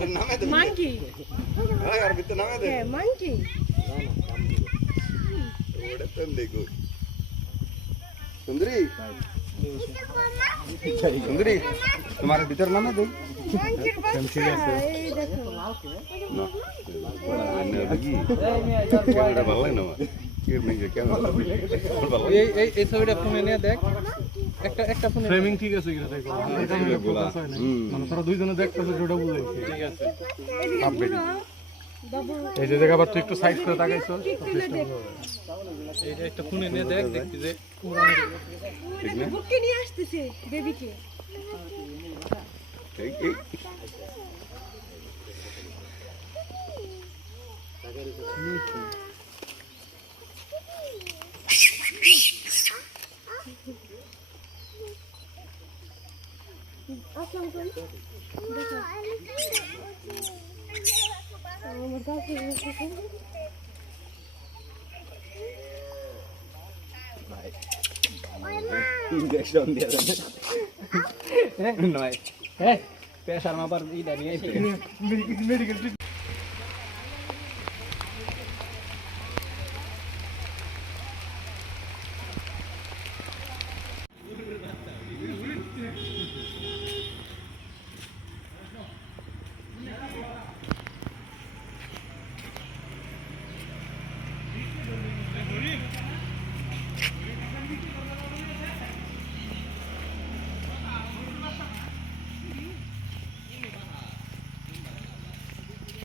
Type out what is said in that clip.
Monkey. यार बित्ते नाम है दे Yeah, monkey. ओड़े तुम देखो सुंदरी सुंदरी तुम्हारे भीतर नाम है दे Monkey बच्चा এই দেখো ना अन्य लगी कैमरा ভালো না কি নেই ক্যামেরা এই ছবিটা ফোনে নিয়ে দেখ একটা ফোনে ফ্রেমিং ঠিক আছে কিনা দেখো এটা হলো ফোকাস হয় না মানে তারা দুইজনে দেখতেছে যেটা বুঝাইছে ঠিক আছে আপডেট এই যে জায়গা বাচ্চা একটু সাইড করে তাকাইছো এইটা একটা ফোনে নিয়ে দেখ দেখতে যে ঠিক না বুকে নিয়ে আসতেছে বেবিকে ঠিক আসসালামু আলাইকুম দেখো আমার কাছে ইনজেকশন দিয়ে দেন নয় পেশার মাপার ইটা নিয়ে